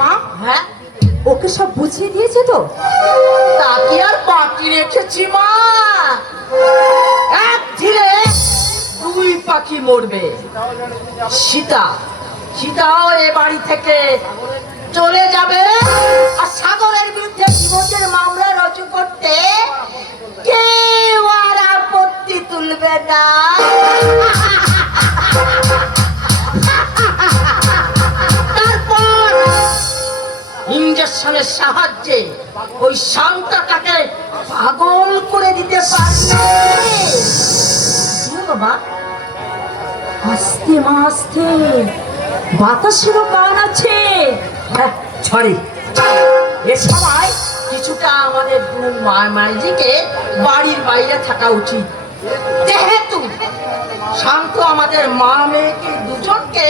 মা? হ্যাঁ? ওকে সব বুঝিয়ে দিয়েছে তো? তাকে আর বাকি রেখেছি মা। এক ধীরে দুই পাখি মরবে। সীতা সীতাও এ বাড়ি থেকে চলে যাবে আর সাগরের বিরুদ্ধে বিপদের মামলা রচু করতে কেউ আর আপত্তি তুলবে না। তারপর ইঞ্জেকশনের সাহায্যে ওই শান্তাটাকে পাগল করে দিতে পারবে। মা? আস্তে মা আস্তে। বাতাসেরও কান আছে। হ্যাঁ, সরি এ সময় কিছুটা আমাদের মাইজিকে বাড়ির বাইরে থাকা উচিত। যেহেতু শান্ত আমাদের মা মেয়েকে দুজনকে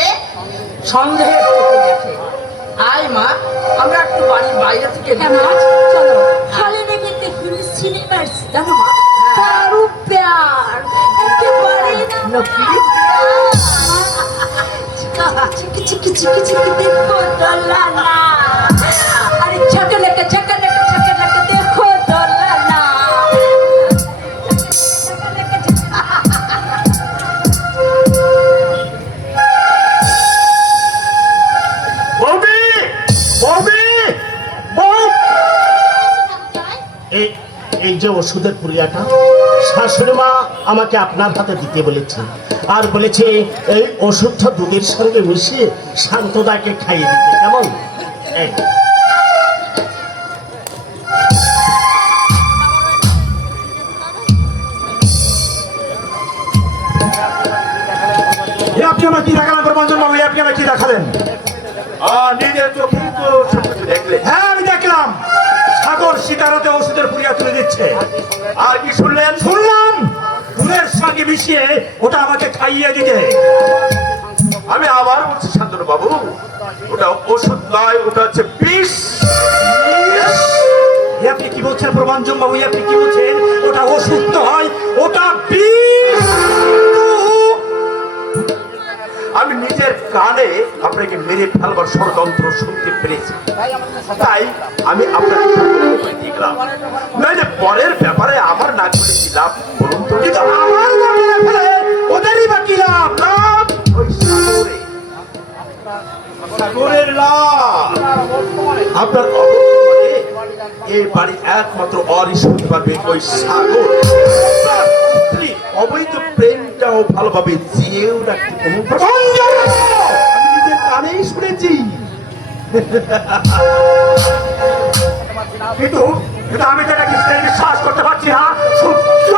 সন্দেহে গেছে। আয় মা আমরা একটু বাড়ির বাইরে থেকে চলো। হলে দেখে হিন্দি চিকি চিকি চিকি চিকি দেখো দোলা না আরে ওষুধের পুরিয়াটা শাশুড়ি মা আমাকে আপনার হাতে দিতে বলেছে আর বলেছে, এই ওষুধটা দুধের সঙ্গে মিশিয়ে শান্তদাকে খাইয়ে দিতে। কেমন? আপনি আমার কি দেখালেন প্রবঞ্চন বাবু আপনি আমার কি দেখালেন? নিজের চোখেই তো সীতারাতে ওষুধের পুরিয়া তুলে দিচ্ছে। আর কি শুনলেন? শুনলাম। ফুলের সঙ্গে মিশিয়ে ওটা আমাকে খাইয়ে দিতে। আমি আবার বলছি শান্তনু বাবু ওটা ওষুধ নয় ওটা হচ্ছে বিষ। আপনি কি বলছেন প্রমাণ বাবু এ আপনি কি বলছেন? ওটা ওষুধ তো নিজের কানে আপনাকে মেরে ফেলবার ষড়যন্ত্র শুনতে পেরেছি। তাই আমি আপনাকে নইলে পরের ব্যাপারে আমার না করে দিলাম। বলুন তো কিন্তু আমার ফেলে ওদেরই বা কি লাভ? লাভ? ওই সাগরের লাভ। আপনার অবর্তমানে এই বাড়ি একমাত্র অরি শুনতে পারবে ওই সাগর। তার স্ত্রী প্রেমটাও ভালোভাবে জিয়েও রাখতে নিজের কানেই শুনেছি। কিন্তু কিন্তু আমি তো এটা বিশ্বাস করতে পারছি না। সূর্য!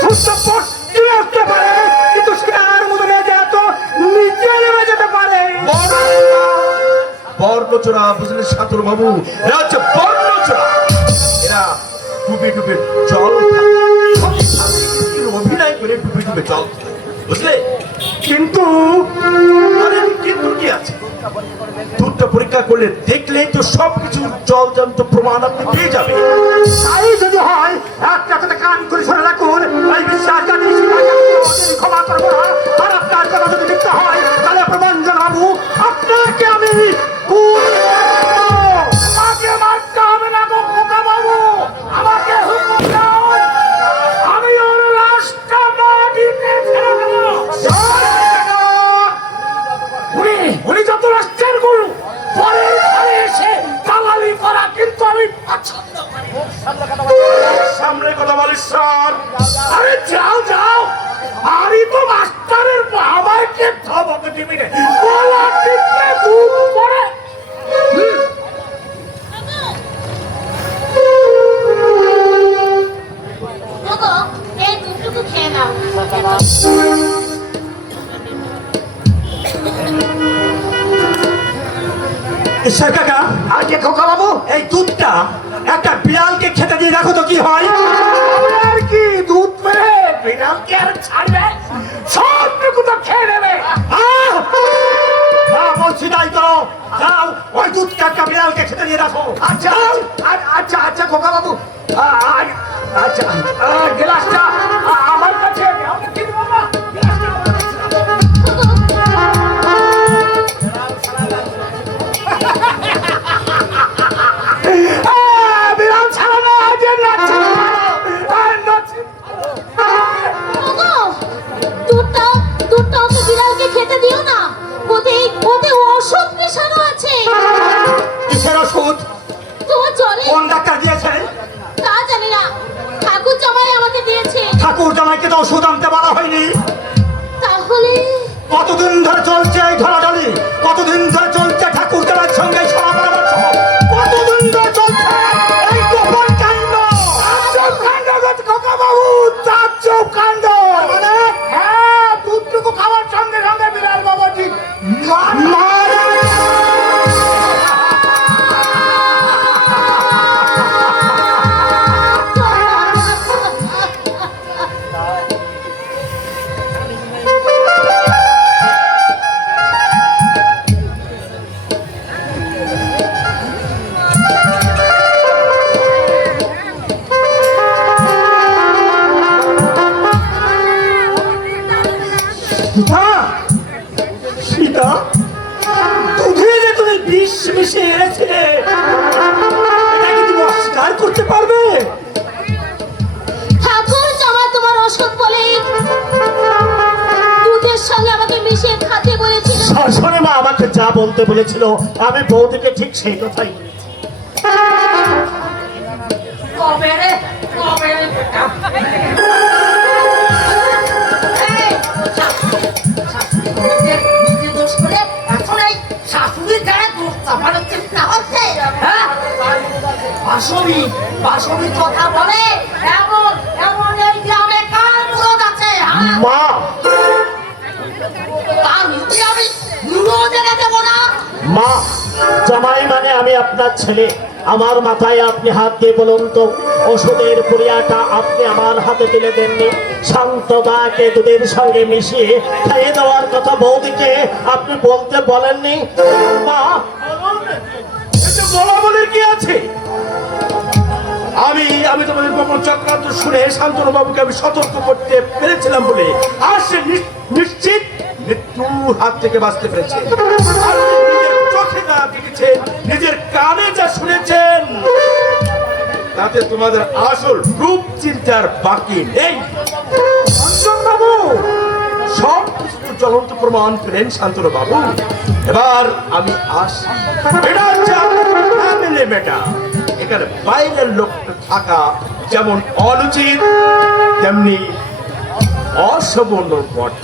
সূর্য পশ্চিমে আসতে পারে কিন্তু সেটার মতো মেয়ে এত নিচে নেমে যেতে পারে। বর্ণচোরা! বুঝলেন শান্তর বাবু এরা হচ্ছে বর্ণচোরা! এরা ডুবে ডুবে জল করে ডুবে ডুবে বুঝলে? কিন্তু কিন্তু কি আছে? দুধটা পরীক্ষা করলে দেখলেই তো সবকিছু জল জন্ত প্রমাণ আপনি পেয়ে যাবে তাই যদি হয় একটা কথা কান করে শোনা রাখুন এই বিশ্বাস জানি ক্ষমা করব না। আর উনি যত রাষ্ট্রের গুরু পরের ঘরে এসে দালালি করা কিন্তু আমি পছন্দ করি। সামনে কথা বলিস স্যার। আরে যাও যাও। আরই তো মাস্টারের বাবাকে ধমক দিবি রে গলা একটা বিড়ালকে খেতে দিয়ে দেখো তো কি হয়। আর কি দুধ মেরে? বিড়ালকে আর ছাড়বে? সবটুকু তো খেয়ে নেবে। আহ! না বলছি তাই করো। যাও ওই দুধটা একটা বিড়ালকে খেতে দিয়ে রাখো আচ্ছা আচ্ছা আচ্ছা খোকা বাবু আচ্ছা আ, গ্লাসটা জামাইকে তো ওষুধ আনতে বলা হয়নি। কতদিন ধরে চলছে এই ধরাধরি কতদিন ধরে তুমি অস্বীকার করতে পারবে? ঠাকুর জামা তোমার ওষুধ বলে। দুধের সঙ্গে আমাকে মিশিয়ে খাতে বলেছিল। শাশুড়ি মা আমাকে যা বলতে বলেছিল আমি বৌদিকে ঠিক সেই কথাই বলেছি। বাসবি বাসবি কথা বলে এমন এমন এই গ্রামে কার মুরদ আছে? হ্যাঁ? মা! তার মুখে আমি নুনো জেনে দেবো না। মা জামাই মানে আমি আপনার ছেলে। আমার মাথায় আপনি হাত দিয়ে বলুন তো ওষুধের পুরিয়াটা আপনি আমার হাতে তুলে দেননি। শান্তদাকে দুধের সঙ্গে মিশিয়ে খাইয়ে দেওয়ার কথা বৌদিকে আপনি বলতে বলেননি। মা! এতে বলা বলে কি আছে? আমি আমি তোমাদের গোপন চক্রান্ত শুনে শান্তনু বাবুকে আমি সতর্ক করতে পেরেছিলাম বলে আর সে নিশ- নিশ্চিত মৃত্যুর হাত থেকে বাঁচতে পেরেছে। নিজের কানে যা শুনেছেন, তাতে তোমাদের আসল রূপ চিন্তার বাকি নেই। বাবু, সব কিছু জ্বলন্ত প্রমাণ পেলেন শান্তনু বাবু। এবার আমি আসি। এটা এখানে বাইরের লোক থাকা যেমন অনুচিত তেমনি অসবর্ণ বটে।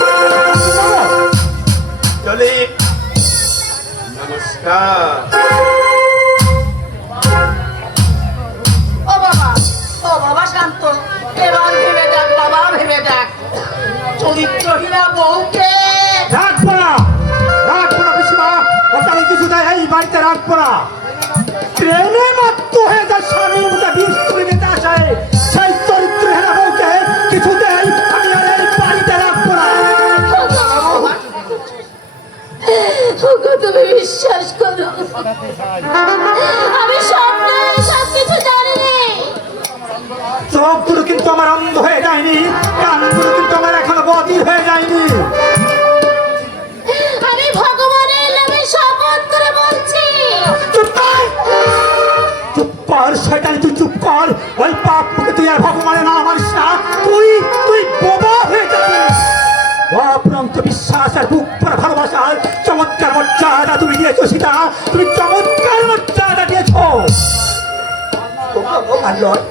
চলে। নমস্কার। করো আমি স্বপ্নে সব কিছু জানি। চোখগুলো কিন্তু আমার অন্ধ হয়ে যায়নি কানগুলো কিন্তু আমার এখনও বদির হয়ে যায়নি। আমি ভগবানের নামে শপথ করে বলছি। চুপ কর চুপ কর শয়তানি তুই চুপ কর। ওই পাপ তুই আর ভগবানের নাম সীতা তুমি চমৎকার মর্যাদা দিয়েছ আর নয়